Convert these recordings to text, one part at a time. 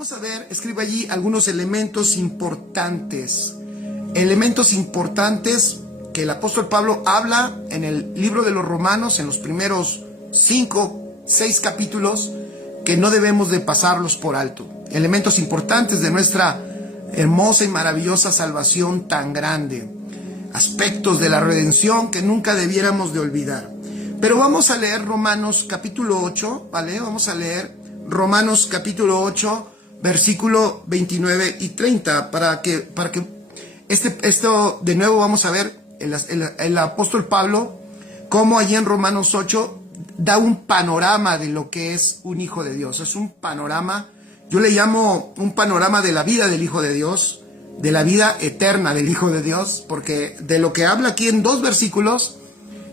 Vamos a ver, escribe allí algunos elementos importantes. Elementos importantes que el apóstol Pablo habla en el libro de los Romanos, en los primeros 6 capítulos, que no debemos de pasarlos por alto. Elementos importantes de nuestra hermosa y maravillosa salvación tan grande. Aspectos de la redención que nunca debiéramos de olvidar. Pero vamos a leer Romanos capítulo 8, ¿vale? Vamos a leer Romanos capítulo 8, versículo 29 y 30, para que esto de nuevo vamos a ver el apóstol Pablo, cómo allí en Romanos 8 da un panorama de lo que es un hijo de Dios. Es un panorama, yo le llamo un panorama de la vida del hijo de Dios, de la vida eterna del hijo de Dios, porque de lo que habla aquí en 2 versículos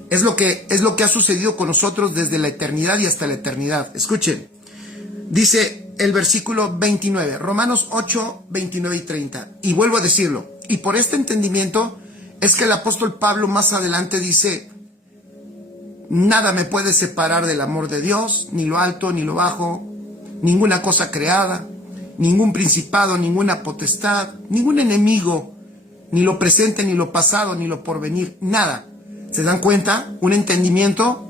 es lo que ha sucedido con nosotros desde la eternidad y hasta la eternidad. Escuchen, dice el versículo 29, Romanos 8, 29 y 30, y vuelvo a decirlo, y por este entendimiento es que el apóstol Pablo más adelante dice: nada me puede separar del amor de Dios, ni lo alto ni lo bajo, ninguna cosa creada, ningún principado, ninguna potestad, ningún enemigo, ni lo presente, ni lo pasado, ni lo porvenir, nada. ¿Se dan cuenta? Un entendimiento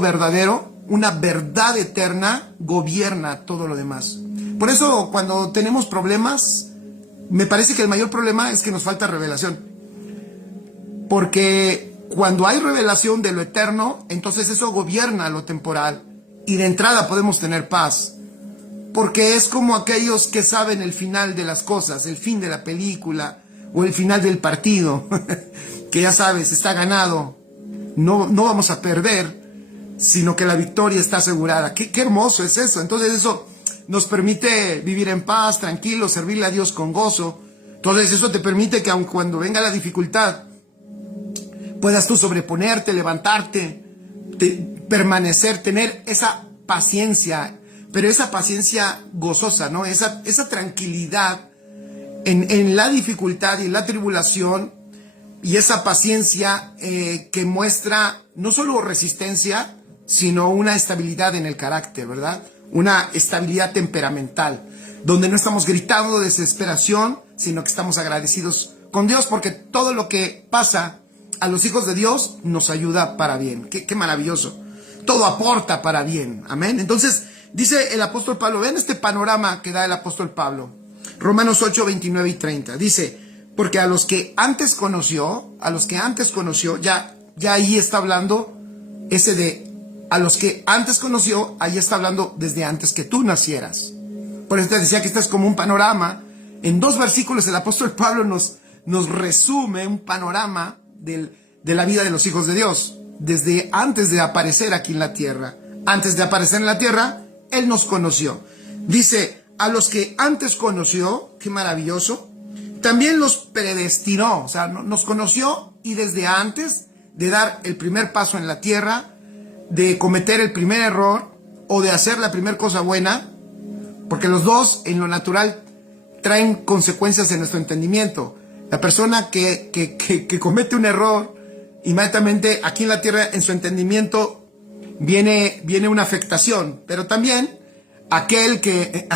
verdadero, una verdad eterna gobierna todo lo demás. Por eso cuando tenemos problemas, me parece que el mayor problema es que nos falta revelación. Porque cuando hay revelación de lo eterno, entonces eso gobierna lo temporal. Y de entrada podemos tener paz. Porque es como aquellos que saben el final de las cosas, el fin de la película o el final del partido. Que ya sabes, está ganado. No vamos a perder, sino que la victoria está asegurada. Qué hermoso es eso. Entonces eso nos permite vivir en paz, tranquilo, servirle a Dios con gozo. Entonces eso te permite que aun cuando venga la dificultad, puedas tú sobreponerte, levantarte, permanecer, tener esa paciencia, pero esa paciencia gozosa, ¿no? Esa tranquilidad en la dificultad y en la tribulación, y esa paciencia que muestra no solo resistencia, sino una estabilidad en el carácter, ¿verdad? Una estabilidad temperamental, donde no estamos gritando de desesperación, sino que estamos agradecidos con Dios, porque todo lo que pasa a los hijos de Dios nos ayuda para bien. Qué maravilloso. Todo aporta para bien. Amén. Entonces, dice el apóstol Pablo, vean este panorama que da el apóstol Pablo. Romanos 8, 29 y 30. Dice: porque a los que antes conoció, ya ahí está hablando ese de a los que antes conoció, ahí está hablando desde antes que tú nacieras. Por eso te decía que este es como un panorama. En 2 versículos el apóstol Pablo nos resume un panorama de la vida de los hijos de Dios, desde antes de aparecer aquí en la tierra. Antes de aparecer en la tierra, Él nos conoció. Dice, a los que antes conoció, qué maravilloso, también los predestinó. O sea, nos conoció, y desde antes de dar el primer paso en la tierra, de cometer el primer error o de hacer la primera cosa buena, porque los dos en lo natural traen consecuencias en nuestro entendimiento. La persona que comete un error, inmediatamente aquí en la tierra, en su entendimiento, viene una afectación. Pero también aquel que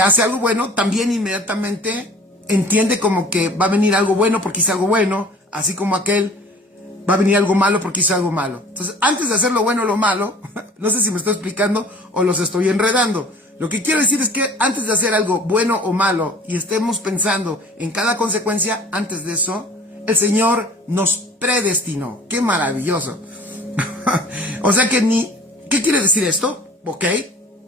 hace algo bueno, también inmediatamente entiende como que va a venir algo bueno porque hizo algo bueno, así como aquel va a venir algo malo porque hizo algo malo. Entonces, antes de hacer lo bueno o lo malo, no sé si me estoy explicando o los estoy enredando. Lo que quiero decir es que antes de hacer algo bueno o malo y estemos pensando en cada consecuencia, antes de eso, el Señor nos predestinó. ¡Qué maravilloso! O sea que ¿qué quiere decir esto? ¿Ok?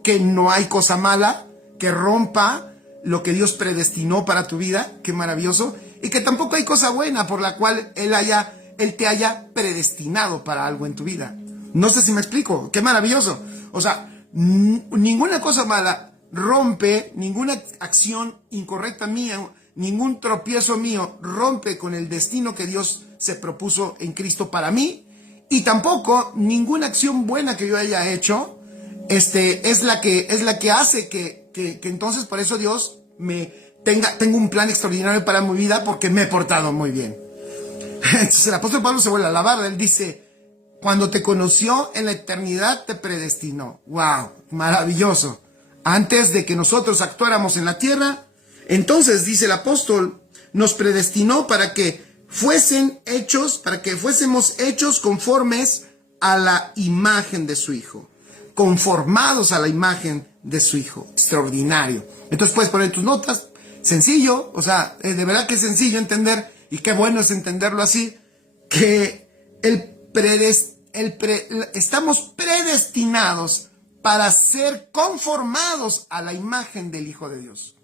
Que no hay cosa mala que rompa lo que Dios predestinó para tu vida. ¡Qué maravilloso! Y que tampoco hay cosa buena por la cual Él te haya predestinado para algo en tu vida. No sé si me explico. ¡Qué maravilloso! O sea, ninguna cosa mala rompe, ninguna acción incorrecta mía, ningún tropiezo mío rompe con el destino que Dios se propuso en Cristo para mí, y tampoco ninguna acción buena que yo haya hecho es la que hace que entonces por eso Dios tengo un plan extraordinario para mi vida, porque me he portado muy bien. Entonces el apóstol Pablo se vuelve a la barra. Él dice: cuando te conoció en la eternidad te predestinó. ¡Wow! Maravilloso. antes de que nosotros actuáramos en la tierra. Entonces, dice el apóstol, nos predestinó para que fuésemos hechos conformes a la imagen de su Hijo. Conformados a la imagen de su Hijo. Extraordinario. Entonces puedes poner tus notas. Sencillo, o sea, de verdad que es sencillo entender, y qué bueno es entenderlo así, que estamos predestinados para ser conformados a la imagen del Hijo de Dios.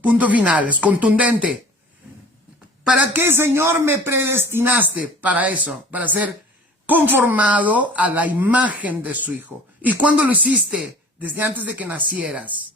Punto final, es contundente. ¿Para qué, Señor, me predestinaste? Para eso, para ser conformado a la imagen de su Hijo. ¿Y cuándo lo hiciste? Desde antes de que nacieras.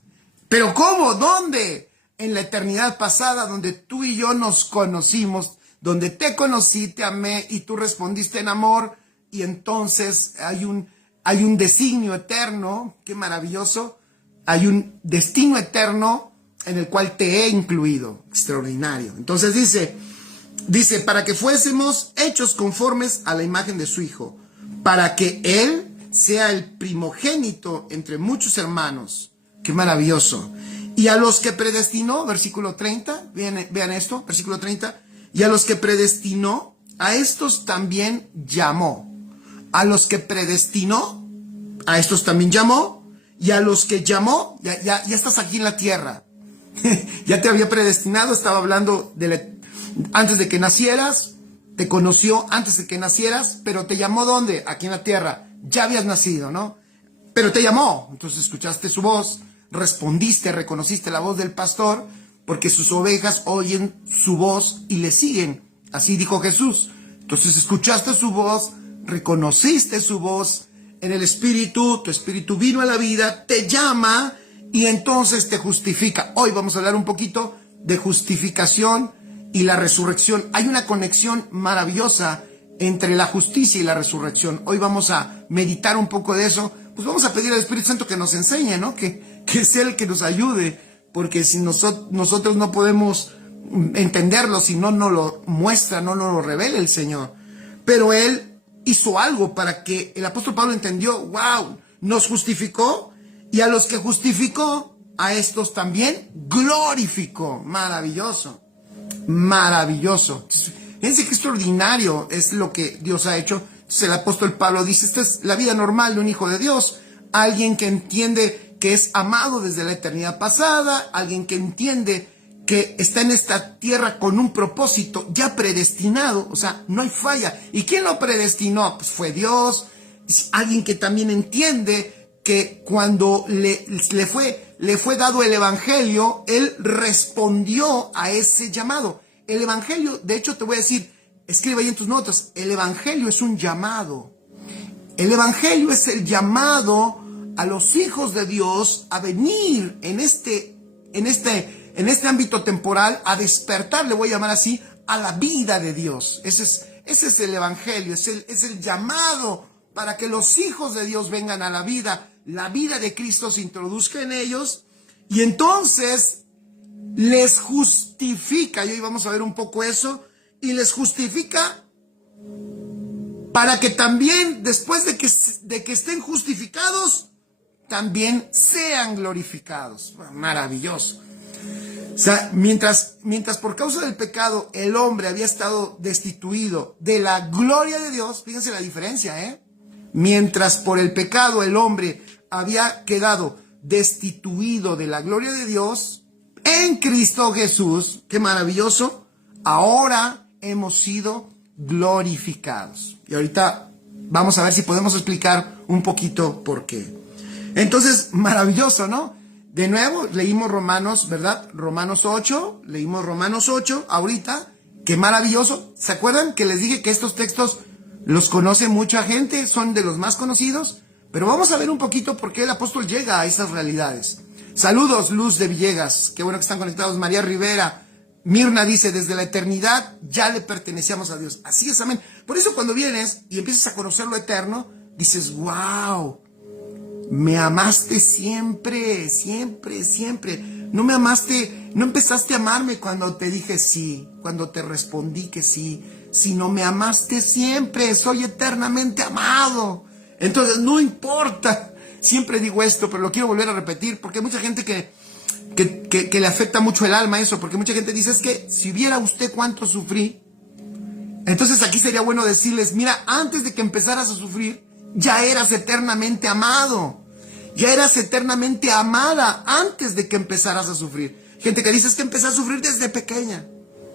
¿Pero cómo? ¿Dónde? En la eternidad pasada, donde tú y yo nos conocimos, donde te conocí, te amé y tú respondiste en amor, y entonces hay un designio eterno, qué maravilloso, hay un destino eterno en el cual te he incluido, extraordinario. Entonces dice, para que fuésemos hechos conformes a la imagen de su Hijo, para que Él sea el primogénito entre muchos hermanos, qué maravilloso. Y a los que predestinó, versículo 30, vean esto, versículo 30, y a los que predestinó, a estos también llamó. A los que predestinó, a estos también llamó, y a los que llamó, ya estás aquí en la tierra. Ya te había predestinado, estaba hablando antes de que nacieras, te conoció antes de que nacieras, pero te llamó ¿dónde? Aquí en la tierra. Ya habías nacido, ¿no? Pero te llamó, entonces escuchaste su voz, respondiste, reconociste la voz del pastor, porque sus ovejas oyen su voz y le siguen. Así dijo Jesús. Entonces escuchaste su voz, reconociste su voz en el Espíritu, tu Espíritu vino a la vida, te llama y entonces te justifica. Hoy vamos a hablar un poquito de justificación y la resurrección. Hay una conexión maravillosa entre la justicia y la resurrección. Hoy vamos a meditar un poco de eso. Pues vamos a pedir al Espíritu Santo que nos enseñe, ¿no? Que sea el que nos ayude, porque si nosotros no podemos entenderlo, si no nos lo muestra, no nos lo revela el Señor. Pero Él hizo algo para que el apóstol Pablo entendió, wow, nos justificó, y a los que justificó, a estos también glorificó. Maravilloso, maravilloso. Fíjense qué extraordinario es lo que Dios ha hecho. Entonces el apóstol Pablo dice, esta es la vida normal de un hijo de Dios, alguien que entiende que es amado desde la eternidad pasada, alguien que entiende que está en esta tierra con un propósito ya predestinado, o sea, no hay falla. ¿Y quién lo predestinó? Pues fue Dios. Alguien que también entiende que cuando le fue dado el evangelio, él respondió a ese llamado. El evangelio, de hecho te voy a decir, escribe ahí en tus notas, el evangelio es un llamado. El evangelio es el llamado a los hijos de Dios a venir en este ámbito temporal, a despertar, le voy a llamar así, a la vida de Dios. Ese es el evangelio, es el llamado para que los hijos de Dios vengan a la vida de Cristo se introduzca en ellos, y entonces les justifica, y hoy vamos a ver un poco eso, y les justifica para que también, después de que estén justificados, también sean glorificados. Maravilloso. O sea, mientras por causa del pecado el hombre había estado destituido de la gloria de Dios, fíjense la diferencia, mientras por el pecado el hombre había quedado destituido de la gloria de Dios, en Cristo Jesús, qué maravilloso, ahora hemos sido glorificados. Y ahorita vamos a ver si podemos explicar un poquito por qué. Entonces, maravilloso, ¿no? De nuevo, leímos Romanos, ¿verdad? Leímos Romanos 8 ahorita. Qué maravilloso. ¿Se acuerdan que les dije que estos textos los conoce mucha gente? Son de los más conocidos. Pero vamos a ver un poquito por qué el apóstol llega a esas realidades. Saludos, Luz de Villegas. Qué bueno que están conectados. María Rivera. Mirna dice, desde la eternidad ya le pertenecíamos a Dios. Así es, amén. Por eso cuando vienes y empiezas a conocer lo eterno, dices, wow, me amaste siempre, siempre, siempre. No empezaste a amarme cuando te dije sí, cuando te respondí que sí, sino me amaste siempre, soy eternamente amado. Entonces no importa siempre digo esto, pero lo quiero volver a repetir, porque hay mucha gente que le afecta mucho el alma eso, porque mucha gente dice, es que si viera usted cuánto sufrí, entonces aquí sería bueno decirles, mira, antes de que empezaras a sufrir, ya eras eternamente amado, ya eras eternamente amada antes de que empezaras a sufrir. Gente que dice, es que empecé a sufrir desde pequeña,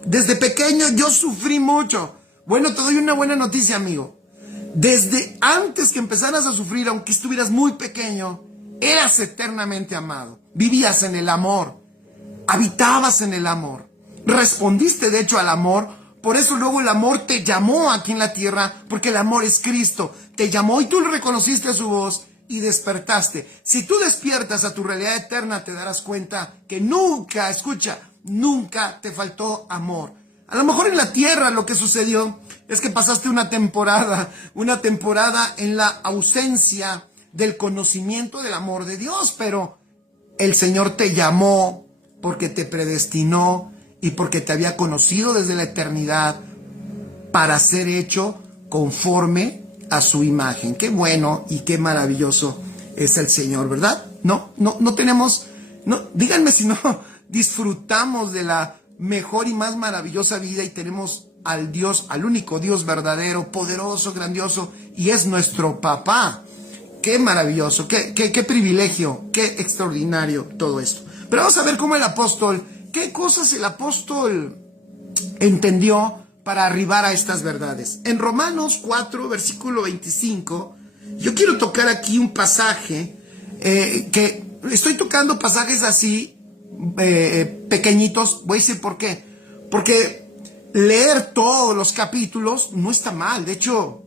desde pequeño yo sufrí mucho. Bueno, te doy una buena noticia, amigo. Desde antes que empezaras a sufrir, aunque estuvieras muy pequeño, eras eternamente amado. Vivías en el amor, habitabas en el amor, respondiste de hecho al amor. Por eso luego el amor te llamó aquí en la tierra, porque el amor es Cristo. Te llamó y tú le reconociste su voz y despertaste. Si tú despiertas a tu realidad eterna, te darás cuenta que nunca, escucha, nunca te faltó amor. A lo mejor en la tierra lo que sucedió es que pasaste una temporada en la ausencia del conocimiento del amor de Dios, pero el Señor te llamó porque te predestinó y porque te había conocido desde la eternidad para ser hecho conforme a su imagen. Qué bueno y qué maravilloso es el Señor, ¿verdad? No tenemos, díganme si no disfrutamos de la mejor y más maravillosa vida y tenemos al Dios, al único Dios verdadero, poderoso, grandioso, y es nuestro papá. Qué maravilloso, qué privilegio, qué extraordinario todo esto. Pero vamos a ver cómo el apóstol, qué cosas el apóstol entendió para arribar a estas verdades. En Romanos 4, versículo 25, yo quiero tocar aquí un pasaje, que estoy tocando pasajes así, pequeñitos. Voy a decir por qué. Porque leer todos los capítulos no está mal. De hecho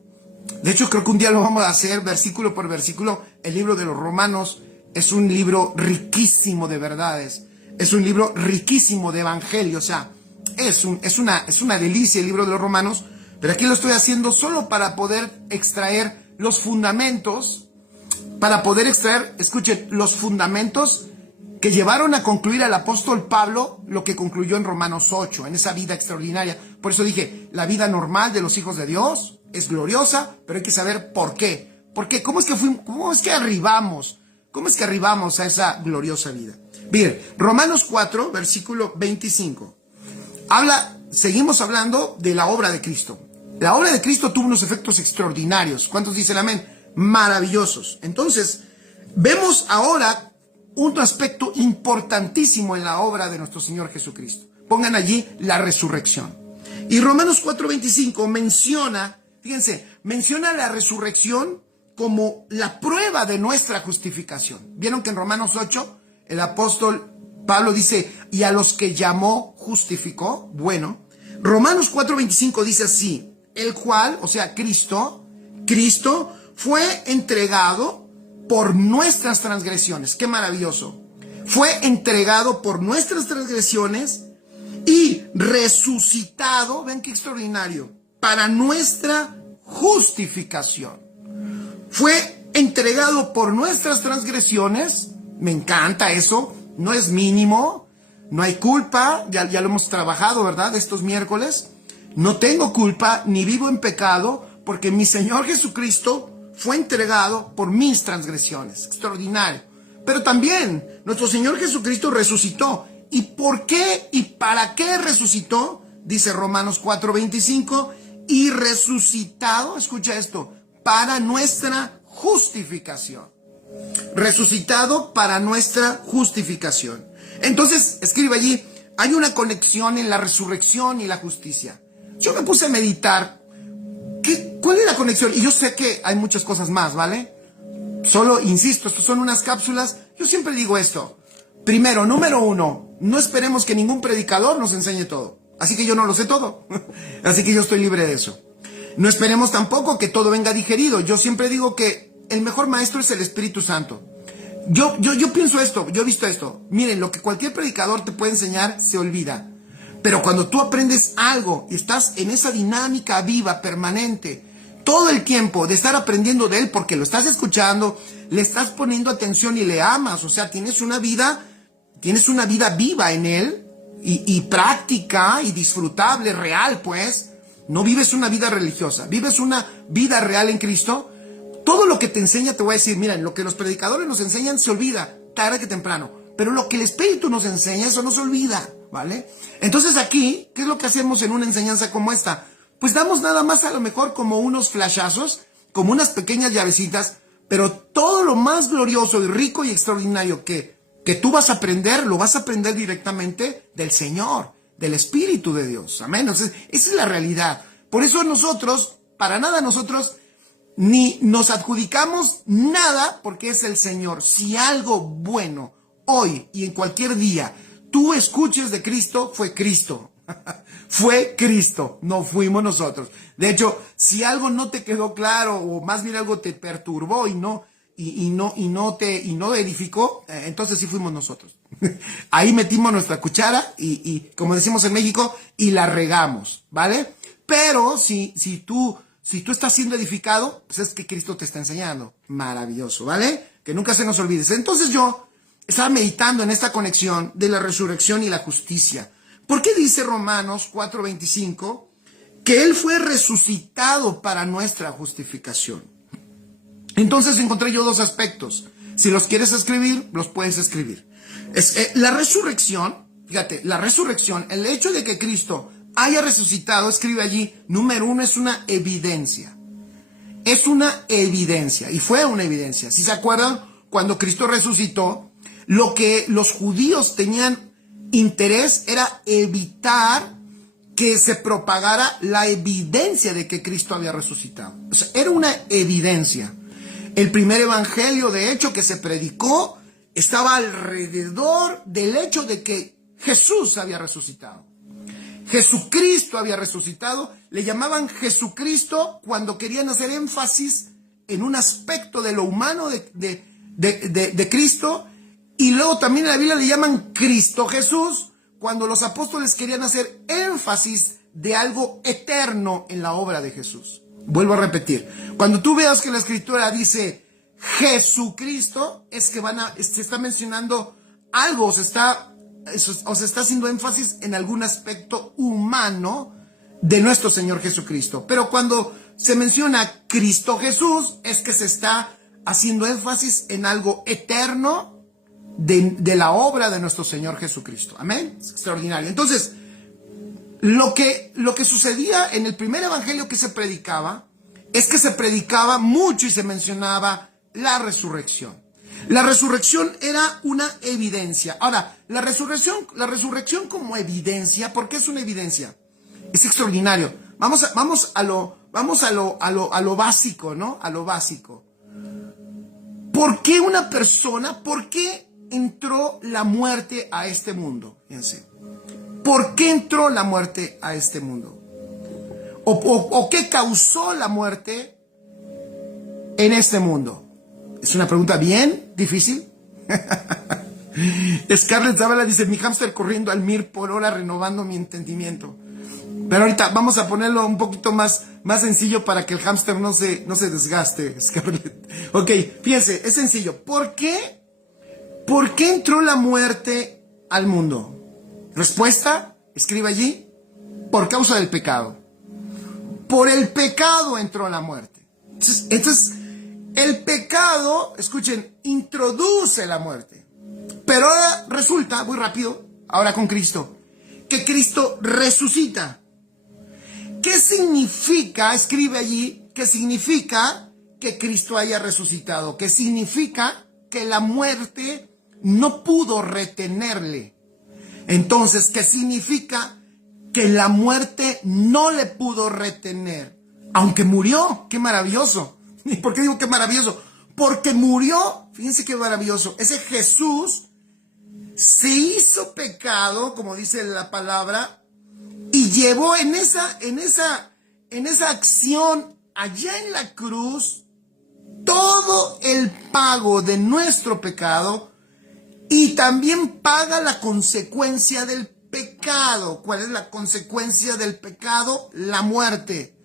creo que un día lo vamos a hacer versículo por versículo. El libro de los Romanos es un libro riquísimo de verdades. Es un libro riquísimo de evangelio. O sea, es una delicia el libro de los Romanos. Pero aquí lo estoy haciendo solo para poder extraer los fundamentos. Para poder extraer, escuchen, los fundamentos que llevaron a concluir al apóstol Pablo lo que concluyó en Romanos 8, en esa vida extraordinaria. Por eso dije, la vida normal de los hijos de Dios es gloriosa, pero hay que saber por qué. Porque ¿cómo es que arribamos a esa gloriosa vida? Bien, Romanos 4, versículo 25. Seguimos hablando de la obra de Cristo. La obra de Cristo tuvo unos efectos extraordinarios. ¿Cuántos dicen amén? Maravillosos. Entonces, vemos ahora un aspecto importantísimo en la obra de nuestro Señor Jesucristo. Pongan allí la resurrección. Y Romanos 4:25 menciona la resurrección como la prueba de nuestra justificación. ¿Vieron que en Romanos 8 el apóstol Pablo dice, y a los que llamó, justificó? Bueno, Romanos 4:25 dice así, el cual, o sea, Cristo fue entregado por nuestras transgresiones. Qué maravilloso. Fue entregado por nuestras transgresiones y resucitado, ven qué extraordinario, para nuestra justificación. Fue entregado por nuestras transgresiones. Me encanta eso. No es mínimo. No hay culpa. Ya lo hemos trabajado, ¿verdad? Estos miércoles. No tengo culpa ni vivo en pecado porque mi Señor Jesucristo fue entregado por mis transgresiones. Extraordinario. Pero también nuestro Señor Jesucristo resucitó. ¿Y por qué y para qué resucitó? Dice Romanos 4:25. Y resucitado, escucha esto, para nuestra justificación. Resucitado para nuestra justificación. Entonces, escribe allí, hay una conexión en la resurrección y la justicia. Yo me puse a meditar. ¿Cuál es la conexión? Y yo sé que hay muchas cosas más, ¿vale? Solo, insisto, estos son unas cápsulas. Yo siempre digo esto. Primero, número uno, no esperemos que ningún predicador nos enseñe todo. Así que yo no lo sé todo. Así que yo estoy libre de eso. No esperemos tampoco que todo venga digerido. Yo siempre digo que el mejor maestro es el Espíritu Santo. Yo pienso esto, yo he visto esto. Miren, lo que cualquier predicador te puede enseñar se olvida. Pero cuando tú aprendes algo y estás en esa dinámica viva, permanente, todo el tiempo de estar aprendiendo de él porque lo estás escuchando, le estás poniendo atención y le amas, o sea, tienes una vida viva en él y práctica y disfrutable, real, pues. No vives una vida religiosa, vives una vida real en Cristo. Todo lo que te enseña, te voy a decir, miren, lo que los predicadores nos enseñan se olvida, tarde que temprano. Pero lo que el Espíritu nos enseña, eso no se olvida, ¿vale? Entonces aquí, ¿qué es lo que hacemos en una enseñanza como esta? Pues damos nada más a lo mejor como unos flashazos, como unas pequeñas llavecitas, pero todo lo más glorioso y rico y extraordinario que tú vas a aprender, lo vas a aprender directamente del Señor, del Espíritu de Dios. Amén. Entonces, esa es la realidad. Por eso nosotros, para nada nosotros, ni nos adjudicamos nada porque es el Señor. Si algo bueno hoy y en cualquier día tú escuches de Cristo, fue Cristo. Fue Cristo, no fuimos nosotros. De hecho, si algo no te quedó claro o más bien algo te perturbó y no edificó, entonces sí fuimos nosotros. Ahí metimos nuestra cuchara y como decimos en México, y la regamos, ¿vale? Pero si tú estás siendo edificado, pues es que Cristo te está enseñando. Maravilloso, ¿vale? Que nunca se nos olvide. Entonces yo estaba meditando en esta conexión de la resurrección y la justicia. ¿Por qué dice Romanos 4:25 que Él fue resucitado para nuestra justificación? Entonces encontré yo dos aspectos. Si los quieres escribir, los puedes escribir. La resurrección, fíjate, la resurrección, el hecho de que Cristo haya resucitado, escribe allí, número uno, es una evidencia. Es una evidencia, y fue una evidencia. Si se acuerdan, cuando Cristo resucitó, lo que los judíos tenían interés era evitar que se propagara la evidencia de que Cristo había resucitado. O sea, era una evidencia. El primer evangelio, de hecho, que se predicó, estaba alrededor del hecho de que Jesús había resucitado. Jesucristo había resucitado. Le llamaban Jesucristo cuando querían hacer énfasis en un aspecto de lo humano de Cristo. Y luego también en la Biblia le llaman Cristo Jesús cuando los apóstoles querían hacer énfasis de algo eterno en la obra de Jesús. Vuelvo a repetir. Cuando tú veas que la Escritura dice Jesucristo, es que se está mencionando algo, o se está haciendo énfasis en algún aspecto humano de nuestro Señor Jesucristo. Pero cuando se menciona Cristo Jesús, es que se está haciendo énfasis en algo eterno de la obra de nuestro Señor Jesucristo. Amén. Es extraordinario. Entonces, lo que sucedía en el primer evangelio que se predicaba, es que se predicaba mucho y se mencionaba la resurrección. La resurrección era una evidencia. Ahora, la resurrección como evidencia, ¿por qué es una evidencia? Es extraordinario. Vamos a lo básico, ¿no? A lo básico. ¿Por qué por qué entró la muerte a este mundo? Fíjense. ¿Por qué entró la muerte a este mundo? ¿O qué causó la muerte en este mundo? Es una pregunta bien difícil. Scarlett Zavala dice, mi hámster corriendo al 1000 por hora renovando mi entendimiento. Pero ahorita vamos a ponerlo un poquito más sencillo para que el hámster no se desgaste, Scarlett. Ok, fíjense, es sencillo. ¿Por qué entró la muerte al mundo? Respuesta, escribe allí, por causa del pecado. Por el pecado entró la muerte. Entonces, el pecado, escuchen, introduce la muerte. Pero ahora resulta, muy rápido, ahora con Cristo, que Cristo resucita. ¿Qué significa? Escribe allí, ¿qué significa que Cristo haya resucitado? ¿Qué significa que la muerte no pudo retenerle? Entonces, ¿qué significa? Que la muerte no le pudo retener, aunque murió. ¡Qué maravilloso! ¿Y por qué digo qué maravilloso? Porque murió. Fíjense qué maravilloso. Ese Jesús se hizo pecado, como dice la palabra, y llevó en esa acción allá en la cruz todo el pago de nuestro pecado y también paga la consecuencia del pecado. ¿Cuál es la consecuencia del pecado? La muerte.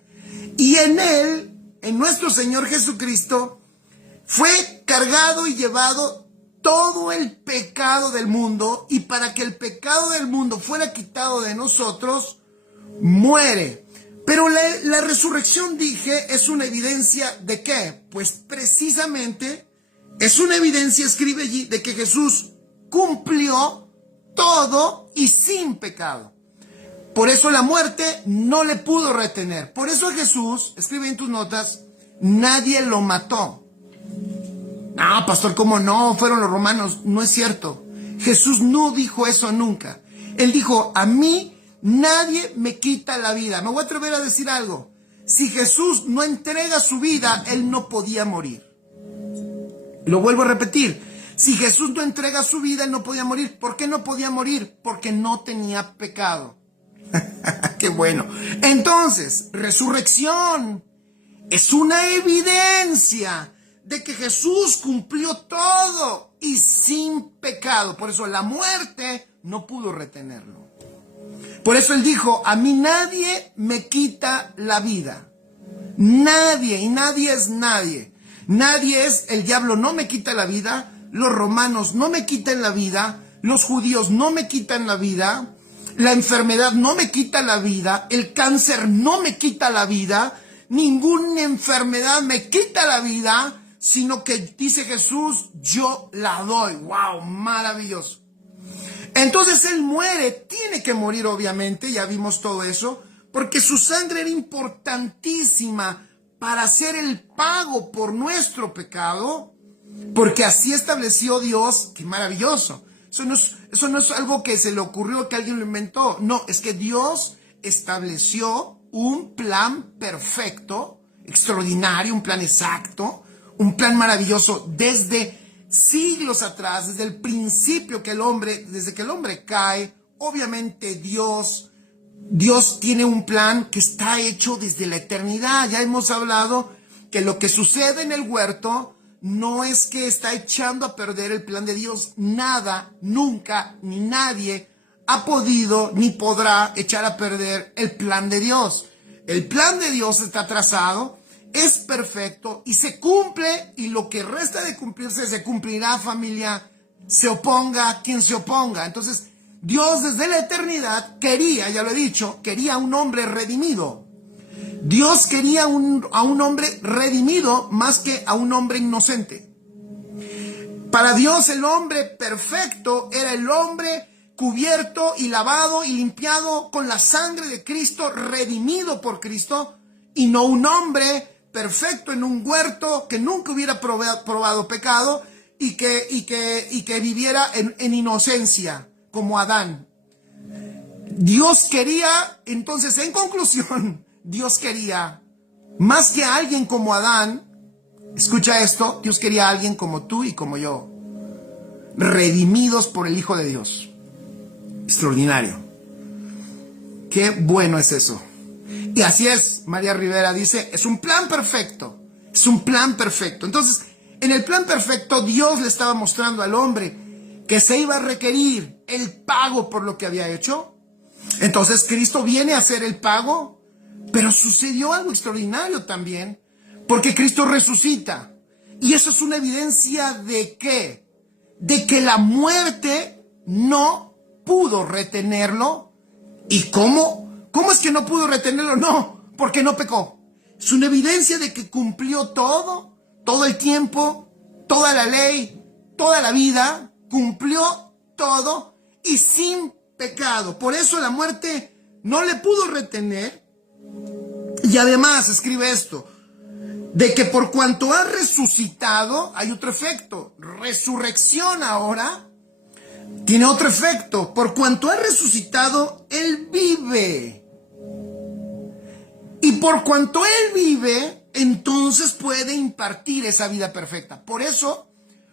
Y en él, en nuestro Señor Jesucristo, fue cargado y llevado todo el pecado del mundo, y para que el pecado del mundo fuera quitado de nosotros, muere. Pero la resurrección, dije, es una evidencia ¿de qué? Pues precisamente es una evidencia, escribe allí, de que Jesús cumplió todo y sin pecado. Por eso la muerte no le pudo retener. Por eso Jesús, escribe en tus notas, nadie lo mató. No, pastor, ¿cómo no? Fueron los romanos. No es cierto. Jesús no dijo eso nunca. Él dijo, a mí nadie me quita la vida. Me voy a atrever a decir algo. Si Jesús no entrega su vida, Él no podía morir. Lo vuelvo a repetir. Si Jesús no entrega su vida, Él no podía morir. ¿Por qué no podía morir? Porque no tenía pecado. ¡Qué bueno! Entonces, resurrección es una evidencia de que Jesús cumplió todo y sin pecado. Por eso la muerte no pudo retenerlo. Por eso Él dijo, a mí nadie me quita la vida. Nadie, y nadie es nadie. Nadie es, el diablo no me quita la vida, los romanos no me quitan la vida, los judíos no me quitan la vida, la enfermedad no me quita la vida, el cáncer no me quita la vida, ninguna enfermedad me quita la vida, sino que dice Jesús, yo la doy. ¡Wow! Maravilloso. Entonces Él muere, tiene que morir obviamente, ya vimos todo eso, porque su sangre era importantísima para hacer el pago por nuestro pecado, porque así estableció Dios. ¡Qué maravilloso! Eso no es algo que se le ocurrió, que alguien lo inventó. No, es que Dios estableció un plan perfecto, extraordinario, un plan exacto, un plan maravilloso desde siglos atrás, desde el principio desde que el hombre cae. Obviamente Dios tiene un plan que está hecho desde la eternidad. Ya hemos hablado que lo que sucede en el huerto no es que está echando a perder el plan de Dios. Nada, nunca, ni nadie ha podido ni podrá echar a perder el plan de Dios. El plan de Dios está trazado, es perfecto y se cumple, y lo que resta de cumplirse se cumplirá, familia, se oponga quien se oponga. Entonces, Dios desde la eternidad quería, ya lo he dicho, quería a un hombre redimido. Dios quería a un hombre redimido más que a un hombre inocente. Para Dios el hombre perfecto era el hombre cubierto y lavado y limpiado con la sangre de Cristo, redimido por Cristo, y no un hombre perfecto en un huerto que nunca hubiera probado pecado y que viviera en inocencia como Adán. Dios quería, entonces, en conclusión, Dios quería más que a alguien como Adán. Escucha esto, Dios quería a alguien como tú y como yo, redimidos por el Hijo de Dios. Extraordinario. Qué bueno es eso. Y así es, María Rivera dice, es un plan perfecto, es un plan perfecto. Entonces, en el plan perfecto, Dios le estaba mostrando al hombre que se iba a requerir el pago por lo que había hecho. Entonces, Cristo viene a hacer el pago. Pero sucedió algo extraordinario también, porque Cristo resucita. Y eso es una evidencia ¿de qué? De que la muerte no pudo retenerlo. ¿Y cómo? ¿Cómo es que no pudo retenerlo? No, porque no pecó. Es una evidencia de que cumplió todo el tiempo, toda la ley, toda la vida, cumplió todo y sin pecado. Por eso la muerte no le pudo retener. Y además escribe esto, de que por cuanto ha resucitado, hay otro efecto. Resurrección ahora tiene otro efecto. Por cuanto ha resucitado, Él vive. Y por cuanto Él vive, entonces puede impartir esa vida perfecta. Por eso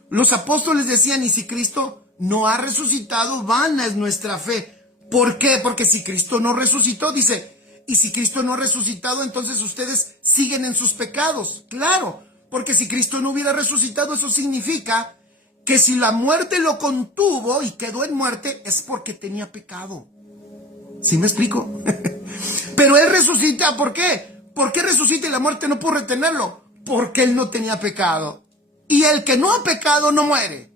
los apóstoles decían, y si Cristo no ha resucitado, vana es nuestra fe. ¿Por qué? Porque si Cristo no resucitó, dice, y si Cristo no ha resucitado, entonces ustedes siguen en sus pecados. Claro, porque si Cristo no hubiera resucitado, eso significa que si la muerte lo contuvo y quedó en muerte, es porque tenía pecado. ¿Sí me explico? Pero Él resucita, ¿por qué? ¿Por qué resucita y la muerte no pudo retenerlo? Porque Él no tenía pecado. Y el que no ha pecado no muere.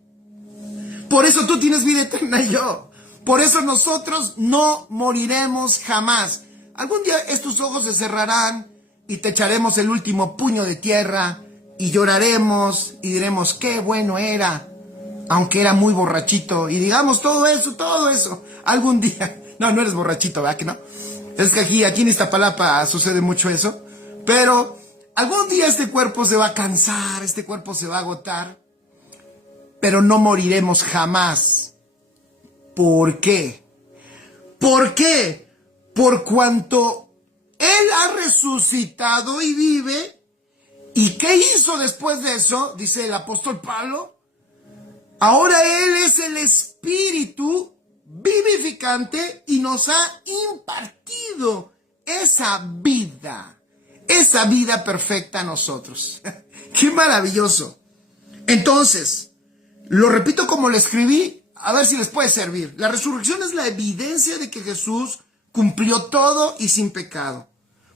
Por eso tú tienes vida eterna y yo. Por eso nosotros no moriremos jamás. Algún día estos ojos se cerrarán y te echaremos el último puño de tierra y lloraremos y diremos qué bueno era, aunque era muy borrachito, y digamos todo eso, algún día. No, no eres borrachito, ¿verdad que no? Es que aquí en Iztapalapa sucede mucho eso, pero algún día este cuerpo se va a cansar, este cuerpo se va a agotar, pero no moriremos jamás. ¿Por qué? ¿Por qué? Por cuanto Él ha resucitado y vive. ¿Y qué hizo después de eso? Dice el apóstol Pablo. Ahora Él es el Espíritu vivificante y nos ha impartido esa vida perfecta a nosotros. ¡Qué maravilloso! Entonces, lo repito como lo escribí, a ver si les puede servir. La resurrección es la evidencia de que Jesús cumplió todo y sin pecado.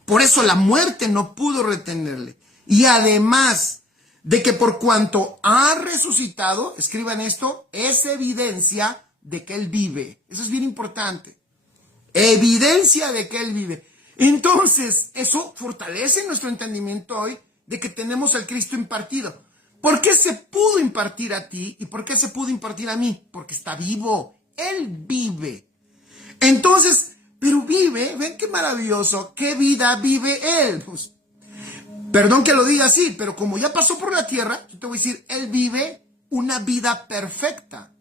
Por eso la muerte no pudo retenerle. Y además de que por cuanto ha resucitado, escriban esto, es evidencia de que Él vive. Eso es bien importante. Evidencia de que Él vive. Entonces, eso fortalece nuestro entendimiento hoy de que tenemos al Cristo impartido. ¿Por qué se pudo impartir a ti y por qué se pudo impartir a mí? Porque está vivo. Él vive. Entonces, pero vive, ven qué maravilloso, qué vida vive Él. Pues, perdón que lo diga así, pero como ya pasó por la tierra, yo te voy a decir, Él vive una vida perfecta.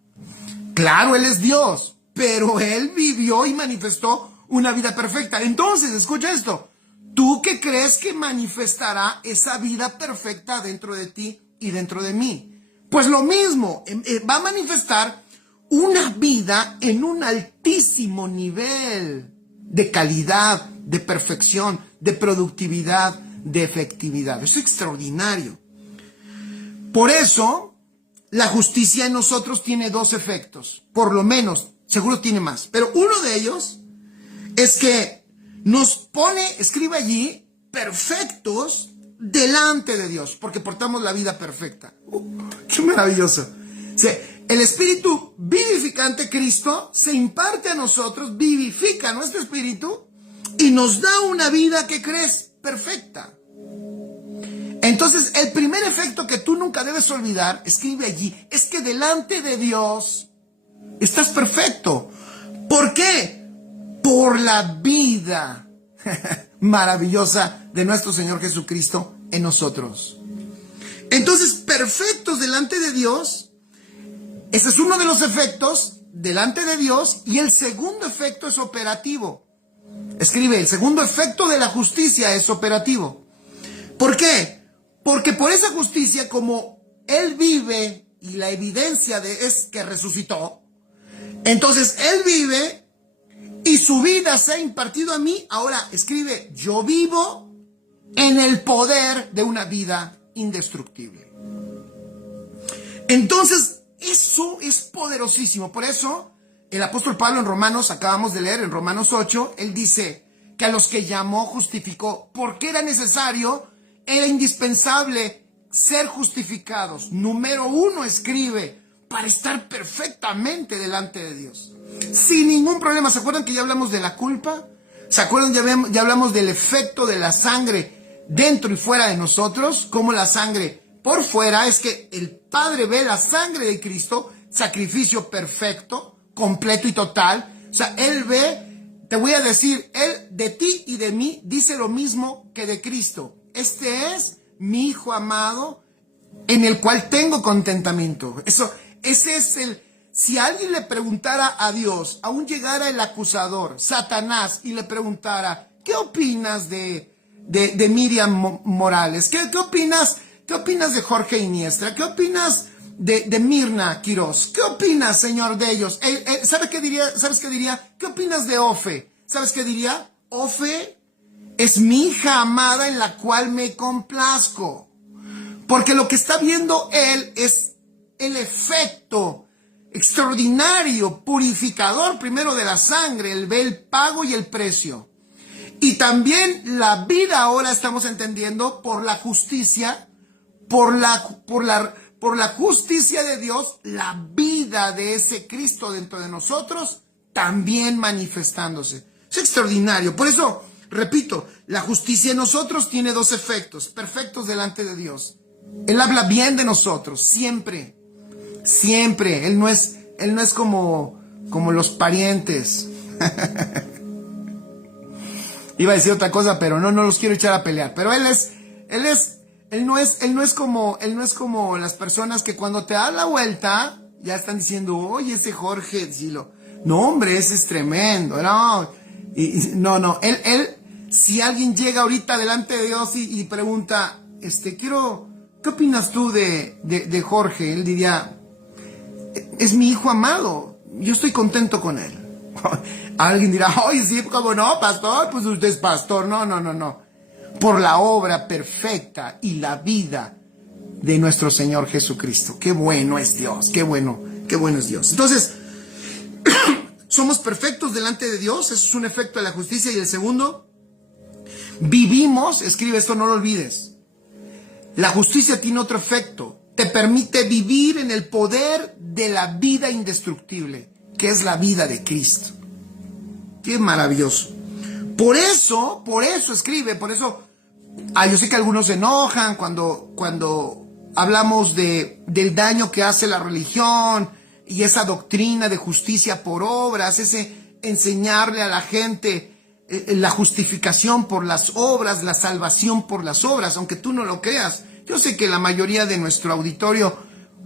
Claro, Él es Dios, pero Él vivió y manifestó una vida perfecta. Entonces, escucha esto. ¿Tú qué crees que manifestará esa vida perfecta dentro de ti y dentro de mí? Pues lo mismo, va a manifestar una vida en un altísimo nivel de calidad, de perfección, de productividad, de efectividad. Es extraordinario. Por eso, la justicia en nosotros tiene dos efectos, por lo menos, seguro tiene más, pero uno de ellos es que nos pone, escribe allí, perfectos delante de Dios, porque portamos la vida perfecta. ¡Qué maravilloso! O sea, el espíritu vivificante Cristo se imparte a nosotros, vivifica nuestro espíritu y nos da una vida que crees perfecta. Entonces, el primer efecto que tú nunca debes olvidar, escribe allí, es que delante de Dios estás perfecto. ¿Por qué? Por la vida maravillosa de nuestro Señor Jesucristo en nosotros. Entonces, perfectos delante de Dios. Ese es uno de los efectos delante de Dios, y el segundo efecto es operativo. Escribe, el segundo efecto de la justicia es operativo. ¿Por qué? Porque por esa justicia, como Él vive y la evidencia es que resucitó, entonces Él vive y su vida se ha impartido a mí. Ahora escribe, yo vivo en el poder de una vida indestructible. Entonces, eso es poderosísimo. Por eso, el apóstol Pablo en Romanos, acabamos de leer en Romanos 8, él dice que a los que llamó justificó. Porque era necesario, era indispensable ser justificados. Número 1, escribe, para estar perfectamente delante de Dios. Sin ningún problema. ¿Se acuerdan que ya hablamos de la culpa? ¿Se acuerdan? Ya hablamos del efecto de la sangre dentro y fuera de nosotros. Como la sangre por fuera es que el Padre ve la sangre de Cristo, sacrificio perfecto, completo y total. O sea, Él ve, te voy a decir, Él de ti y de mí dice lo mismo que de Cristo. Este es mi Hijo amado en el cual tengo contentamiento. Ese es el... Si alguien le preguntara a Dios, aún llegara el acusador, Satanás, y le preguntara, ¿qué opinas de Miriam Morales? ¿Qué opinas? ¿Qué opinas de Jorge Iniestra? ¿Qué opinas de Mirna Quirós? ¿Qué opinas, Señor, de ellos? ¿Sabes qué diría? ¿Qué opinas de Ofe? ¿Sabes qué diría? Ofe es mi hija amada en la cual me complazco. Porque lo que está viendo él es el efecto extraordinario, purificador primero de la sangre. Él ve el pago y el precio. Y también la vida ahora estamos entendiendo por la justicia, por la justicia de Dios, la vida de ese Cristo dentro de nosotros también manifestándose. Es extraordinario. Por eso Repito, la justicia en nosotros tiene dos efectos, perfectos delante de Dios. Él habla bien de nosotros, siempre, siempre. Él no es como los parientes. Iba a decir otra cosa, pero no los quiero echar a pelear. Pero él no es como las personas que cuando te da la vuelta ya están diciendo, oye, ese Jorge, decilo. No, hombre, ese es tremendo. No, él, si alguien llega ahorita delante de Dios y pregunta, ¿qué opinas tú de Jorge? Él diría, es mi hijo amado, yo estoy contento con él. Alguien dirá, oye, sí, ¿cómo no, pastor? Pues usted es pastor. No. Por la obra perfecta y la vida de nuestro Señor Jesucristo. Qué bueno es Dios, qué bueno es Dios. Entonces, somos perfectos delante de Dios, eso es un efecto de la justicia. Y el segundo, vivimos, escribe esto, no lo olvides. La justicia tiene otro efecto, te permite vivir en el poder de la vida indestructible, que es la vida de Cristo. Qué maravilloso. Por eso escribe, yo sé que algunos se enojan cuando hablamos del daño que hace la religión y esa doctrina de justicia por obras, ese enseñarle a la gente la justificación por las obras, la salvación por las obras, aunque tú no lo creas. Yo sé que la mayoría de nuestro auditorio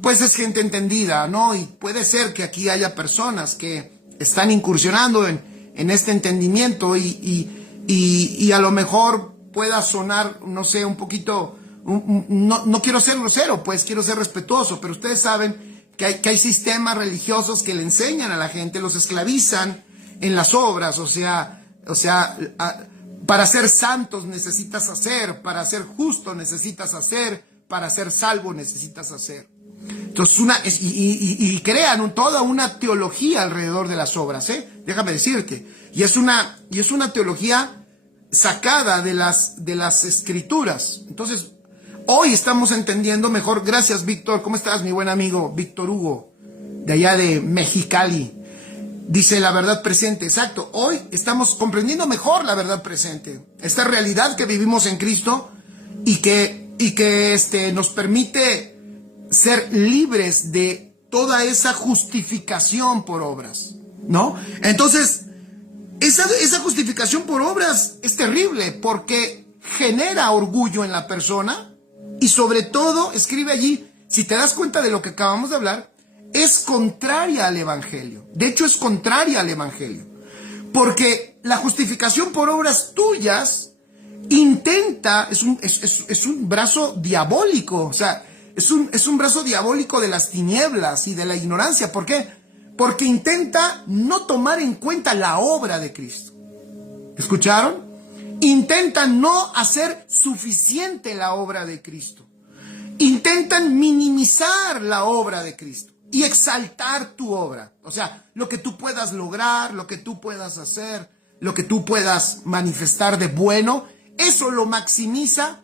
pues es gente entendida, ¿no? Y puede ser que aquí haya personas que están incursionando en este entendimiento y a lo mejor pueda sonar, no sé, un poquito, no quiero ser grosero, pues quiero ser respetuoso, pero ustedes saben que hay sistemas religiosos que le enseñan a la gente, los esclavizan en las obras, o sea, para ser santos necesitas hacer, para ser justo necesitas hacer, para ser salvo necesitas hacer. Entonces y crean toda una teología alrededor de las obras, déjame decirte, y es una teología sacada de las escrituras. Entonces hoy estamos entendiendo mejor. Gracias, Víctor. ¿Cómo estás, mi buen amigo Víctor Hugo, de allá de Mexicali? Dice la verdad presente. Exacto, hoy estamos comprendiendo mejor la verdad presente, esta realidad que vivimos en Cristo y que nos permite ser libres de toda esa justificación por obras, ¿no? Entonces, esa justificación por obras es terrible porque genera orgullo en la persona y sobre todo, escribe allí, si te das cuenta de lo que acabamos de hablar, es contraria al Evangelio. De hecho, es contraria al Evangelio. Porque la justificación por obras tuyas intenta, es un brazo diabólico, o sea, es un brazo diabólico de las tinieblas y de la ignorancia. ¿Por qué? Porque intenta no tomar en cuenta la obra de Cristo. ¿Escucharon? Intentan no hacer suficiente la obra de Cristo. Intentan minimizar la obra de Cristo y exaltar tu obra. O sea, lo que tú puedas lograr, lo que tú puedas hacer, lo que tú puedas manifestar de bueno, eso lo maximiza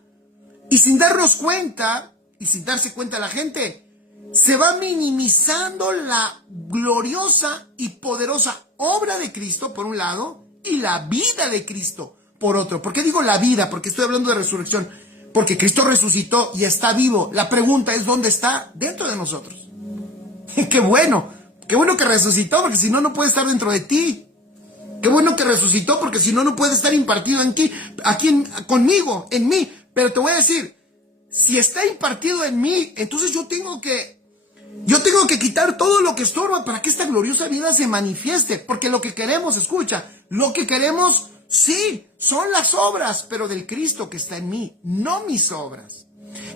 y sin darnos cuenta y sin darse cuenta la gente, se va minimizando la gloriosa y poderosa obra de Cristo por un lado y la vida de Cristo por otro. ¿Por qué digo la vida? Porque estoy hablando de resurrección. Porque Cristo resucitó y está vivo. La pregunta es, ¿dónde está? Dentro de nosotros. Qué bueno que resucitó, porque si no, no puede estar dentro de ti. Qué bueno que resucitó, porque si no, no puede estar impartido conmigo, en mí. Pero te voy a decir, si está impartido en mí, entonces yo tengo que quitar todo lo que estorba para que esta gloriosa vida se manifieste. Porque lo que queremos, escucha, lo que queremos, sí, son las obras, pero del Cristo que está en mí, no mis obras.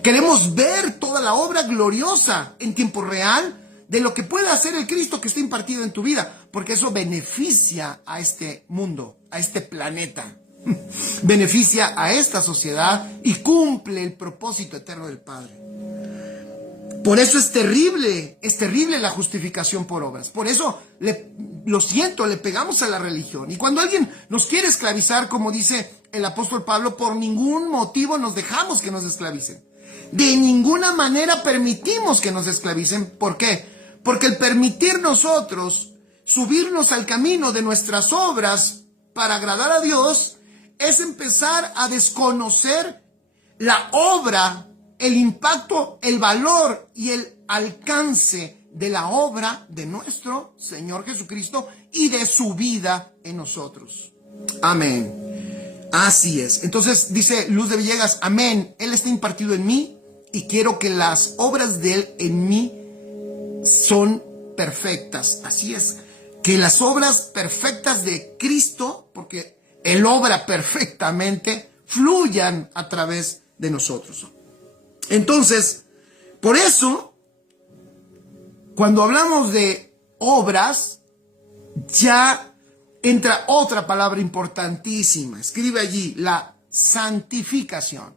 Queremos ver toda la obra gloriosa en tiempo real de lo que puede hacer el Cristo que está impartido en tu vida, porque eso beneficia a este mundo, a este planeta, beneficia a esta sociedad y cumple el propósito eterno del Padre. Por eso es terrible la justificación por obras. Por eso, lo siento, le pegamos a la religión. Y cuando alguien nos quiere esclavizar, como dice el apóstol Pablo, por ningún motivo nos dejamos que nos esclavicen. De ninguna manera permitimos que nos esclavicen. ¿Por qué? Porque el permitir nosotros subirnos al camino de nuestras obras para agradar a Dios es empezar a desconocer la obra, el impacto, el valor y el alcance de la obra de nuestro Señor Jesucristo y de su vida en nosotros. Amén. Así es. Entonces dice Luz de Villegas, amén. Él está impartido en mí y quiero que las obras de Él en mí son perfectas. Así es. Que las obras perfectas de Cristo, porque Él obra perfectamente, fluyan a través de nosotros. Entonces, por eso, cuando hablamos de obras, ya entra otra palabra importantísima. Escribe allí, la santificación.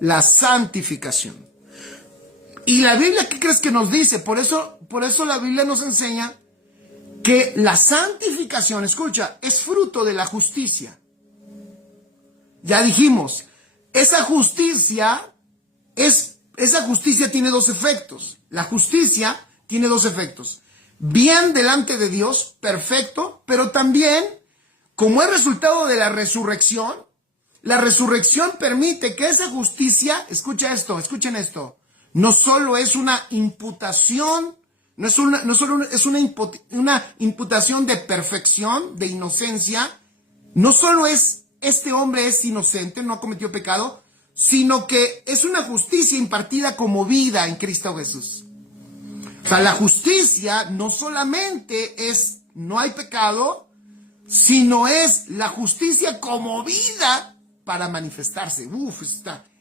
La santificación. Y la Biblia, ¿qué crees que nos dice? Por eso la Biblia nos enseña que la santificación, escucha, es fruto de la justicia. Ya dijimos, esa justicia tiene dos efectos. La justicia tiene dos efectos. Bien delante de Dios, perfecto, pero también, como es resultado de la resurrección permite que esa justicia, escuchen esto, no solo es una imputación, no solo es una imputación de perfección, de inocencia, no solo es, este hombre es inocente, no ha cometido pecado, sino que es una justicia impartida como vida en Cristo Jesús. O sea, la justicia no solamente es, no hay pecado, sino es la justicia como vida para manifestarse.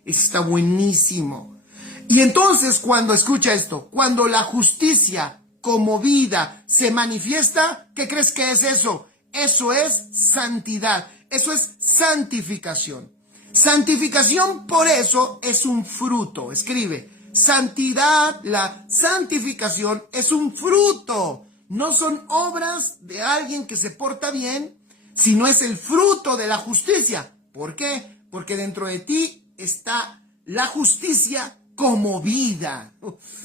Está buenísimo. Y entonces, escucha esto, cuando la justicia como vida se manifiesta, ¿qué crees que es eso? Eso es santidad, eso es santificación. Santificación, por eso, es un fruto. Escribe, santidad, la santificación es un fruto. No son obras de alguien que se porta bien, sino es el fruto de la justicia. ¿Por qué? Porque dentro de ti está la justicia como vida.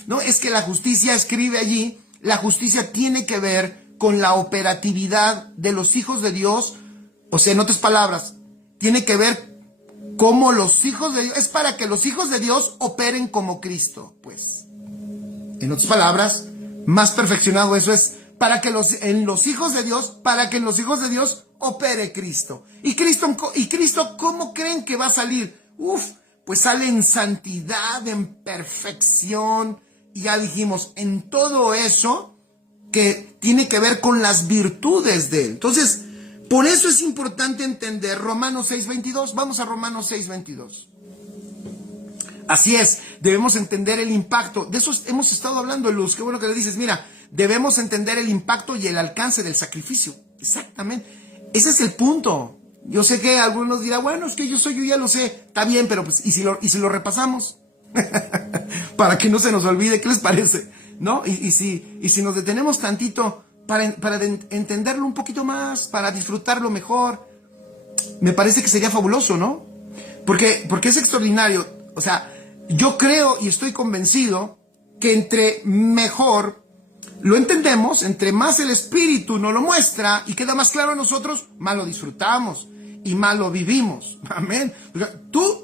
No, es que la justicia, escribe allí, la justicia tiene que ver con la operatividad de los hijos de Dios. O sea, en otras palabras, tiene que ver como los hijos de Dios, es para que los hijos de Dios operen como Cristo, pues. En otras palabras, más perfeccionado eso es, para que en los hijos de Dios opere Cristo. ¿Y Cristo cómo creen que va a salir? Pues sale en santidad, en perfección, y ya dijimos, en todo eso que tiene que ver con las virtudes de Él. Entonces, por eso es importante entender Romanos 6:22. Vamos a Romanos 6:22. Así es, debemos entender el impacto. De eso hemos estado hablando, Luz. Qué bueno que le dices. Mira, debemos entender el impacto y el alcance del sacrificio. Exactamente. Ese es el punto. Yo sé que algunos dirán, bueno, es que yo ya lo sé. Está bien, pero pues, ¿y si lo repasamos? Para que no se nos olvide, ¿qué les parece? ¿No? Y si nos detenemos tantito para entenderlo un poquito más, para disfrutarlo mejor, me parece que sería fabuloso, ¿no? Porque es extraordinario. O sea, yo creo y estoy convencido que entre mejor lo entendemos, entre más el Espíritu nos lo muestra y queda más claro a nosotros, más lo disfrutamos y más lo vivimos. Amén.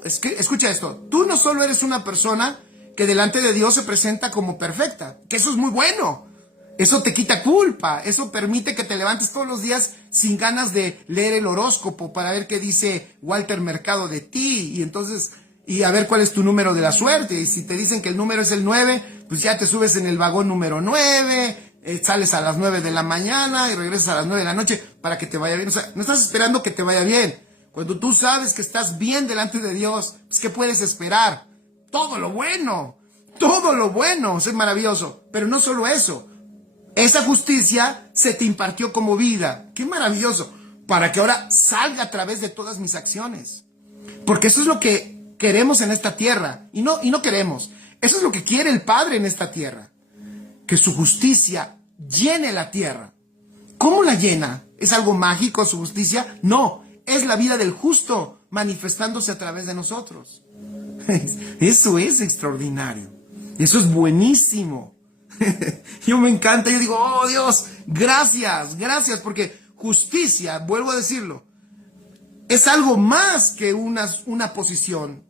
Escucha esto, tú no solo eres una persona que delante de Dios se presenta como perfecta, que eso es muy bueno. Eso te quita culpa, eso permite que te levantes todos los días sin ganas de leer el horóscopo para ver qué dice Walter Mercado de ti y a ver cuál es tu número de la suerte. Y si te dicen que el número es el 9, pues ya te subes en el vagón número 9, sales a las 9 de la mañana y regresas a las 9 de la noche para que te vaya bien. O sea, no estás esperando que te vaya bien. Cuando tú sabes que estás bien delante de Dios, pues ¿qué puedes esperar? Todo lo bueno, eso es maravilloso. Pero no solo eso. Esa justicia se te impartió como vida. ¡Qué maravilloso! Para que ahora salga a través de todas mis acciones. Porque eso es lo que queremos en esta tierra. Y no queremos. Eso es lo que quiere el Padre en esta tierra. Que su justicia llene la tierra. ¿Cómo la llena? ¿Es algo mágico su justicia? No. Es la vida del justo manifestándose a través de nosotros. Eso es extraordinario. Eso es buenísimo. Yo me encanta, yo digo, oh Dios, gracias, porque justicia, vuelvo a decirlo, es algo más que una posición,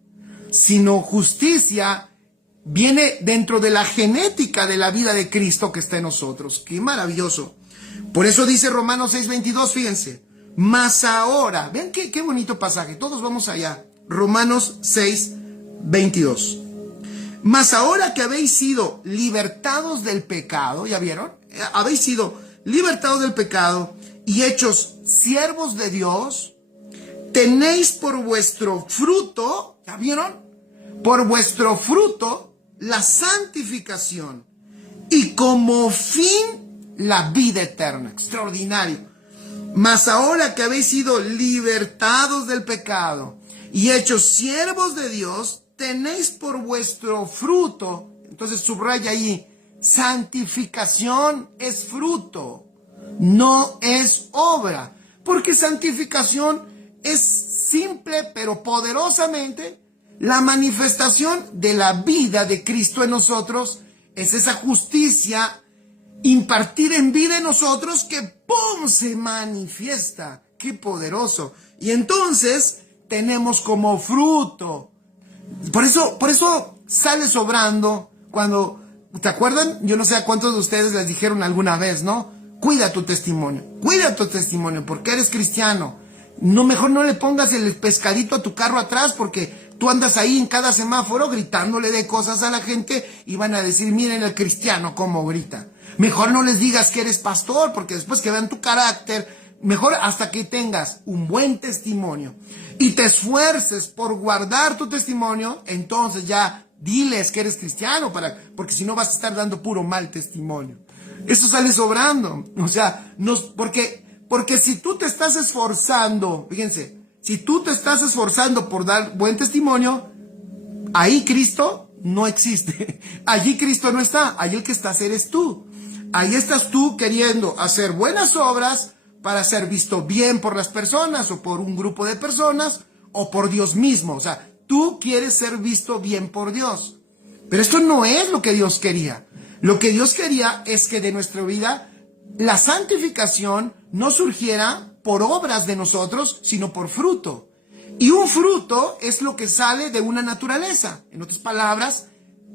sino justicia viene dentro de la genética de la vida de Cristo que está en nosotros. ¡Qué maravilloso! Por eso dice Romanos 6:22, fíjense. Mas ahora, vean qué bonito pasaje, todos vamos allá. Romanos 6:22. Mas ahora que habéis sido libertados del pecado, ¿ya vieron? Habéis sido libertados del pecado y hechos siervos de Dios, tenéis por vuestro fruto, ¿ya vieron? Por vuestro fruto la santificación y como fin la vida eterna. Extraordinario. Mas ahora que habéis sido libertados del pecado y hechos siervos de Dios, tenéis por vuestro fruto, entonces subraya ahí, santificación es fruto, no es obra, porque santificación es simple pero poderosamente la manifestación de la vida de Cristo en nosotros, es esa justicia impartida en vida en nosotros que ¡pum! Se manifiesta. ¡Qué poderoso! Y entonces tenemos como fruto. Por eso sale sobrando cuando, ¿te acuerdan? Yo no sé a cuántos de ustedes les dijeron alguna vez, ¿no? Cuida tu testimonio, porque eres cristiano. No, mejor no le pongas el pescadito a tu carro atrás porque tú andas ahí en cada semáforo gritándole de cosas a la gente y van a decir, miren el cristiano cómo grita. Mejor no les digas que eres pastor porque después que vean tu carácter, mejor hasta que tengas un buen testimonio y te esfuerces por guardar tu testimonio, entonces ya diles que eres cristiano, porque si no vas a estar dando puro mal testimonio. Eso sale sobrando. O sea, porque si tú te estás esforzando, fíjense, si tú te estás esforzando por dar buen testimonio, ahí Cristo no existe. Allí Cristo no está. Allí el que estás eres tú. Ahí estás tú queriendo hacer buenas obras para ser visto bien por las personas o por un grupo de personas o por Dios mismo. O sea, tú quieres ser visto bien por Dios. Pero esto no es lo que Dios quería. Lo que Dios quería es que de nuestra vida la santificación no surgiera por obras de nosotros, sino por fruto. Y un fruto es lo que sale de una naturaleza. En otras palabras,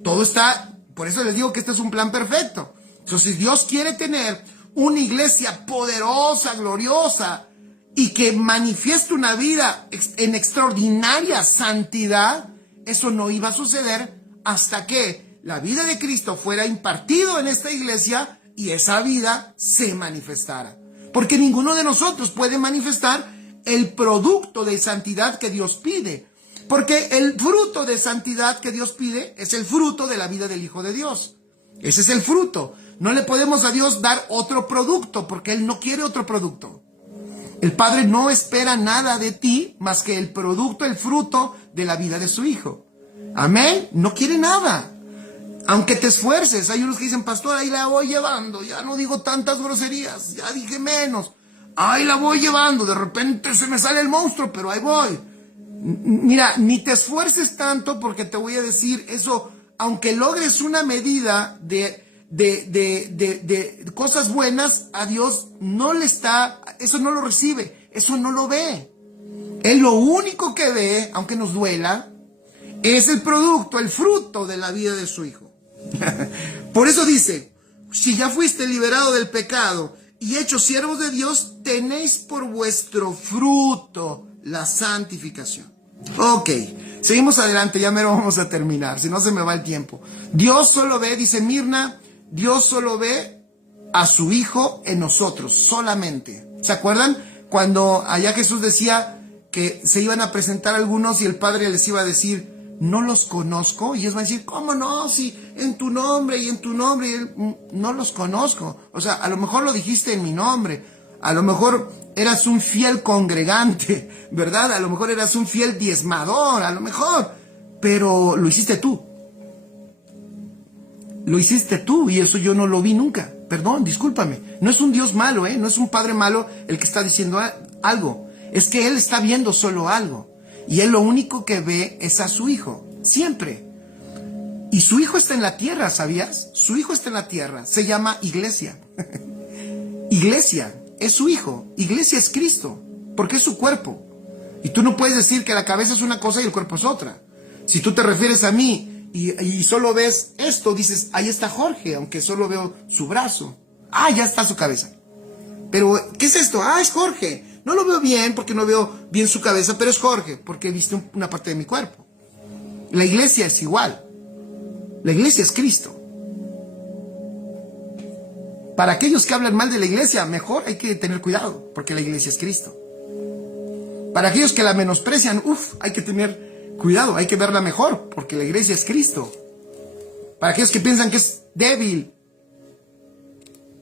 todo está, por eso les digo que este es un plan perfecto. Entonces, Dios quiere tener una iglesia poderosa, gloriosa, y que manifieste una vida en extraordinaria santidad. Eso no iba a suceder hasta que la vida de Cristo fuera impartido en esta iglesia y esa vida se manifestara. Porque ninguno de nosotros puede manifestar el producto de santidad que Dios pide. Porque el fruto de santidad que Dios pide es el fruto de la vida del Hijo de Dios. Ese es el fruto. No le podemos a Dios dar otro producto porque Él no quiere otro producto. El Padre no espera nada de ti más que el producto, el fruto de la vida de su Hijo. Amén. No quiere nada. Aunque te esfuerces, hay unos que dicen, pastor, ahí la voy llevando, ya no digo tantas groserías, ya dije menos, ahí la voy llevando, de repente se me sale el monstruo, pero ahí voy. Mira, ni te esfuerces tanto porque te voy a decir eso, aunque logres una medida de cosas buenas, a Dios no le está, eso no lo recibe, eso no lo ve. Él lo único que ve, aunque nos duela, es el producto, el fruto de la vida de su Hijo. Por eso dice, si ya fuiste liberado del pecado y hechos siervos de Dios, tenéis por vuestro fruto la santificación. Ok, seguimos adelante, ya me lo vamos a terminar, si no se me va el tiempo. Dios solo ve, dice Mirna, Dios solo ve a su Hijo en nosotros, solamente. ¿Se acuerdan? Cuando allá Jesús decía que se iban a presentar algunos y el Padre les iba a decir, no los conozco, y ellos van a decir, ¿cómo no? Si en tu nombre y en tu nombre, y él, no los conozco. O sea, a lo mejor lo dijiste en mi nombre, a lo mejor eras un fiel congregante, ¿verdad? A lo mejor eras un fiel diezmador, a lo mejor, pero lo hiciste tú. Lo hiciste tú y eso yo no lo vi nunca. Perdón, discúlpame. No es un Dios malo, no es un Padre malo el que está diciendo algo. Es que Él está viendo solo algo. Y Él lo único que ve es a su Hijo, siempre. Y su Hijo está en la tierra, ¿sabías? Su Hijo está en la tierra, se llama iglesia. Iglesia es su Hijo, iglesia es Cristo, porque es su cuerpo. Y tú no puedes decir que la cabeza es una cosa y el cuerpo es otra. Si tú te refieres a mí y solo ves esto, dices, ahí está Jorge, aunque solo veo su brazo. Ah, ya está su cabeza. Pero, ¿qué es esto? Ah, es Jorge. No lo veo bien porque no veo bien su cabeza, pero es Jorge, porque viste una parte de mi cuerpo. La iglesia es igual. La iglesia es Cristo. Para aquellos que hablan mal de la iglesia, mejor hay que tener cuidado, porque la iglesia es Cristo. Para aquellos que la menosprecian, hay que tener cuidado, hay que verla mejor, porque la iglesia es Cristo. Para aquellos que piensan que es débil,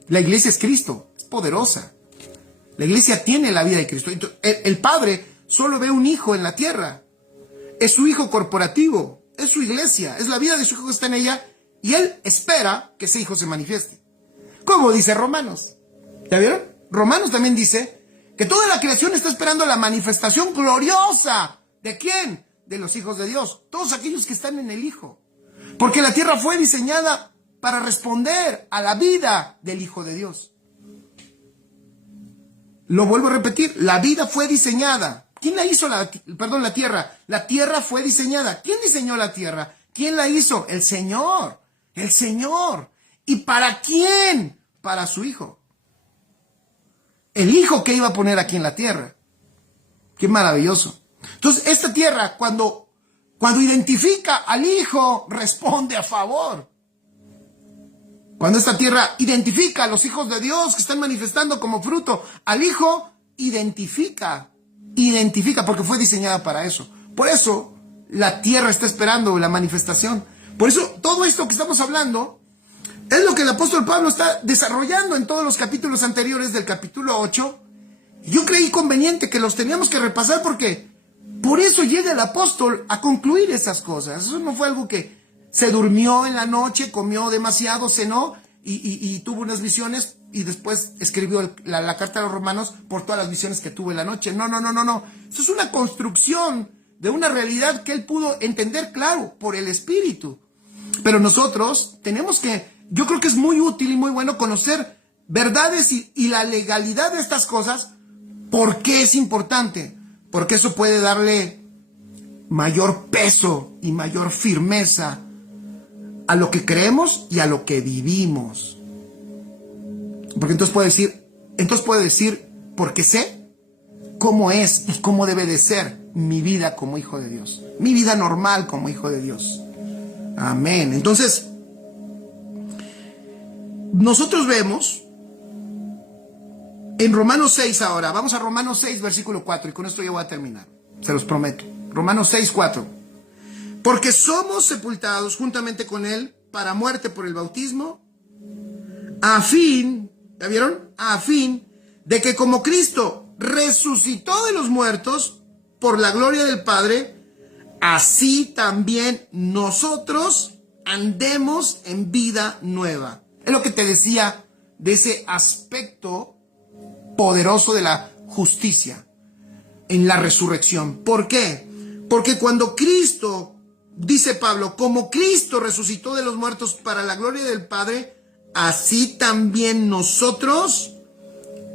la iglesia es Cristo, es poderosa. La iglesia tiene la vida de Cristo. El Padre solo ve un hijo en la tierra. Es su hijo corporativo, es su iglesia, es la vida de su hijo que está en ella, y Él espera que ese hijo se manifieste. Como dice Romanos. ¿Ya vieron? Romanos también dice que toda la creación está esperando la manifestación gloriosa. ¿De quién? De los hijos de Dios. Todos aquellos que están en el Hijo. Porque la tierra fue diseñada para responder a la vida del Hijo de Dios. Lo vuelvo a repetir. La vida fue diseñada. ¿Quién la hizo? La tierra. La tierra fue diseñada. ¿Quién diseñó la tierra? ¿Quién la hizo? El Señor. El Señor. ¿Y para quién? Para su Hijo. El Hijo que iba a poner aquí en la tierra. Qué maravilloso. Entonces, esta tierra, cuando identifica al Hijo, responde a favor. Cuando esta tierra identifica a los hijos de Dios que están manifestando como fruto al Hijo, identifica, porque fue diseñada para eso. Por eso, la tierra está esperando la manifestación. Por eso, todo esto que estamos hablando es lo que el apóstol Pablo está desarrollando en todos los capítulos anteriores del capítulo 8. Yo creí conveniente que los teníamos que repasar porque por eso llega el apóstol a concluir esas cosas. Eso no fue algo que se durmió en la noche, comió demasiado, cenó y tuvo unas visiones y después escribió la carta a los romanos por todas las visiones que tuvo en la noche. No. Eso es una construcción de una realidad que él pudo entender claro por el Espíritu. Pero nosotros tenemos que... Yo creo que es muy útil y muy bueno conocer verdades y la legalidad de estas cosas. ¿Por qué es importante? Porque eso puede darle mayor peso y mayor firmeza a lo que creemos y a lo que vivimos. Porque entonces puede decir, porque sé cómo es y cómo debe de ser mi vida como hijo de Dios. Mi vida normal como hijo de Dios. Amén. Entonces, nosotros vemos en Romanos 6 ahora, vamos a Romanos 6, versículo 4, y con esto ya voy a terminar, se los prometo. Romanos 6, 4. Porque somos sepultados juntamente con Él para muerte por el bautismo, a fin, ¿ya vieron? A fin de que como Cristo resucitó de los muertos por la gloria del Padre, así también nosotros andemos en vida nueva. Es lo que te decía de ese aspecto poderoso de la justicia en la resurrección. ¿Por qué? Porque cuando Cristo, dice Pablo, como Cristo resucitó de los muertos para la gloria del Padre, así también nosotros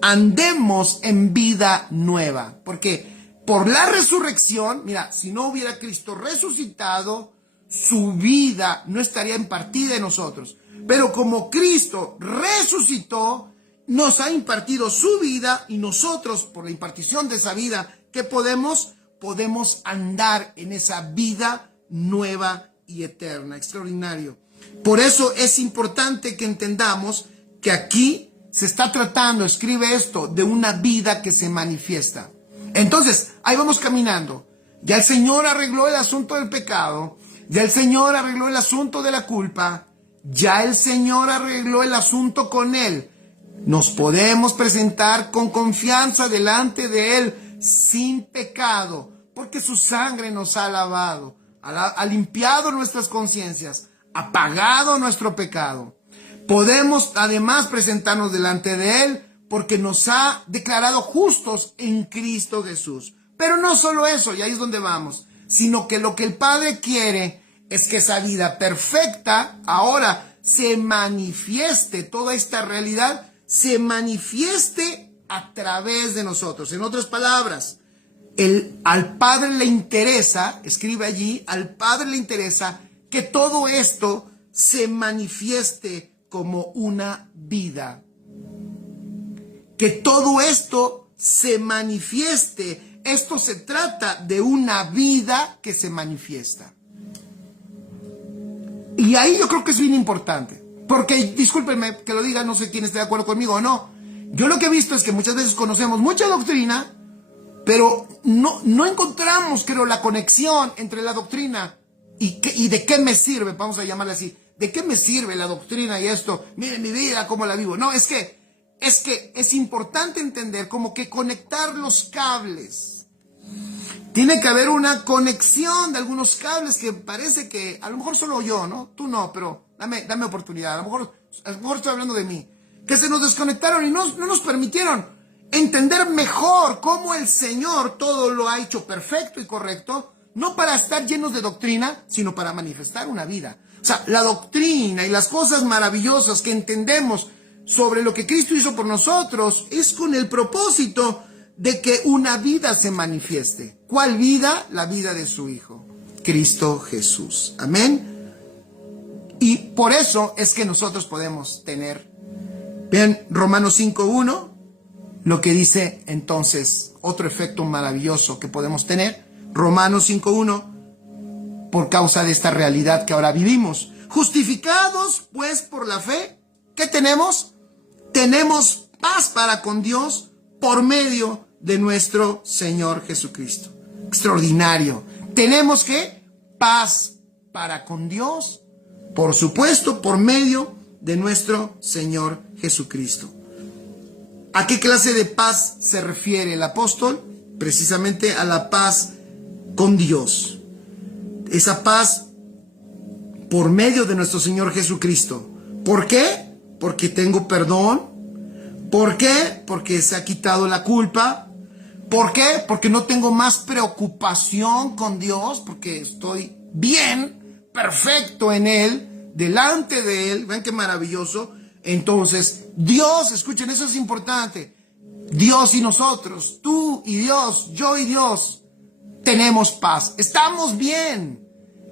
andemos en vida nueva. Porque por la resurrección, mira, si no hubiera Cristo resucitado, su vida no estaría impartida en nosotros. Pero como Cristo resucitó, nos ha impartido su vida y nosotros, por la impartición de esa vida, ¿qué podemos? Podemos andar en esa vida nueva y eterna. Extraordinario. Por eso es importante que entendamos que aquí se está tratando, escribe esto, de una vida que se manifiesta. Entonces, ahí vamos caminando. Ya el Señor arregló el asunto del pecado. Ya el Señor arregló el asunto de la culpa. Ya el Señor arregló el asunto con Él. Nos podemos presentar con confianza delante de Él sin pecado, porque su sangre nos ha lavado, ha limpiado nuestras conciencias, ha pagado nuestro pecado. Podemos además presentarnos delante de Él porque nos ha declarado justos en Cristo Jesús. Pero no solo eso, y ahí es donde vamos, sino que lo que el Padre quiere es que esa vida perfecta ahora se manifieste, toda esta realidad se manifieste a través de nosotros. En otras palabras, Al Padre le interesa, escribe allí, al Padre le interesa que todo esto se manifieste como una vida. Que todo esto se manifieste. Esto se trata de una vida que se manifiesta. Y ahí yo creo que es bien importante. Porque, discúlpenme que lo diga, no sé quién esté de acuerdo conmigo o no. Yo lo que he visto es que muchas veces conocemos mucha doctrina, pero no encontramos, creo, la conexión entre la doctrina y de qué me sirve, vamos a llamarle así. ¿De qué me sirve la doctrina y esto? Miren mi vida, cómo la vivo. No, es que es importante entender como que conectar los cables. Tiene que haber una conexión de algunos cables que parece que, a lo mejor solo yo, ¿no? Tú no, pero dame oportunidad. A lo mejor estoy hablando de mí. Que se nos desconectaron y no nos permitieron entender mejor cómo el Señor todo lo ha hecho perfecto y correcto, no para estar llenos de doctrina, sino para manifestar una vida. O sea, la doctrina y las cosas maravillosas que entendemos sobre lo que Cristo hizo por nosotros es con el propósito de que una vida se manifieste. ¿Cuál vida? La vida de su Hijo, Cristo Jesús. Amén. Y por eso es que nosotros podemos tener, vean Romanos 5:1, lo que dice entonces, otro efecto maravilloso que podemos tener. Romanos 5:1, por causa de esta realidad que ahora vivimos. Justificados pues por la fe, ¿qué tenemos? Tenemos paz para con Dios por medio de nuestro Señor Jesucristo. Extraordinario. Tenemos ¿qué? Paz para con Dios, por supuesto, por medio de nuestro Señor Jesucristo. ¿A qué clase de paz se refiere el apóstol? Precisamente a la paz con Dios. Esa paz por medio de nuestro Señor Jesucristo. ¿Por qué? Porque tengo perdón. ¿Por qué? Porque se ha quitado la culpa. ¿Por qué? Porque no tengo más preocupación con Dios, porque estoy bien, perfecto en Él, delante de Él. ¿Ven qué maravilloso? Entonces, Dios, escuchen, eso es importante. Dios y nosotros, tú y Dios, yo y Dios, tenemos paz. Estamos bien.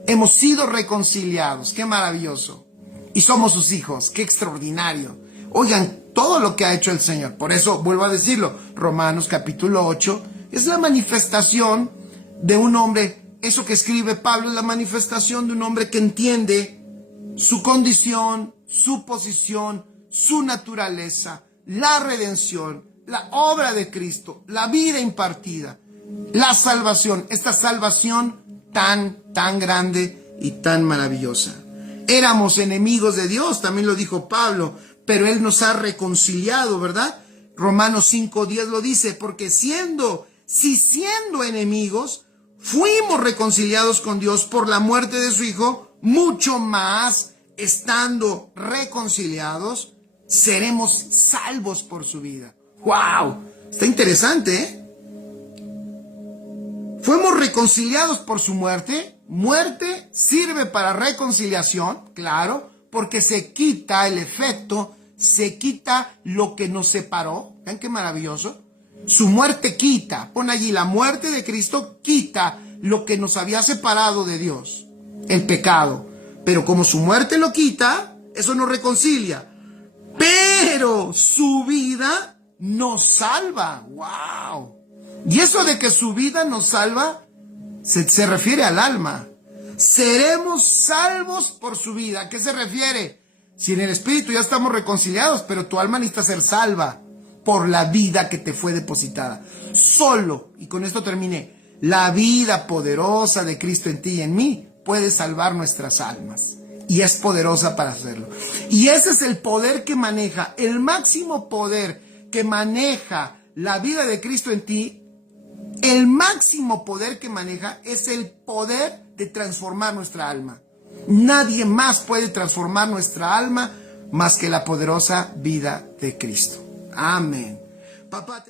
Hemos sido reconciliados. Qué maravilloso. Y somos sus hijos. Qué extraordinario. Oigan, todo lo que ha hecho el Señor. Por eso, vuelvo a decirlo, Romanos capítulo 8 es la manifestación de un hombre. Eso que escribe Pablo es la manifestación de un hombre que entiende su condición, su posición, su naturaleza, la redención, la obra de Cristo, la vida impartida, la salvación, esta salvación tan grande y tan maravillosa. Éramos enemigos de Dios, también lo dijo Pablo, pero Él nos ha reconciliado, ¿verdad? Romanos 5:10 lo dice, porque siendo enemigos, fuimos reconciliados con Dios por la muerte de su Hijo, mucho más, estando reconciliados, seremos salvos por su vida. ¡Wow! Está interesante, ¿eh? Fuimos reconciliados por su muerte. Muerte sirve para reconciliación, claro, porque se quita el efecto, se quita lo que nos separó. ¿Ven qué maravilloso? Su muerte quita, pon allí, la muerte de Cristo quita lo que nos había separado de Dios, el pecado. Pero como su muerte lo quita, eso nos reconcilia. Pero su vida nos salva. ¡Wow! Y eso de que su vida nos salva, se refiere al alma. Seremos salvos por su vida. ¿A qué se refiere? Si en el espíritu ya estamos reconciliados, pero tu alma necesita ser salva por la vida que te fue depositada. Solo, y con esto terminé, la vida poderosa de Cristo en ti y en mí puede salvar nuestras almas. Y es poderosa para hacerlo. Y ese es el poder que maneja, el máximo poder que maneja la vida de Cristo en ti. El máximo poder que maneja es el poder de transformar nuestra alma. Nadie más puede transformar nuestra alma más que la poderosa vida de Cristo. Amén. Papá,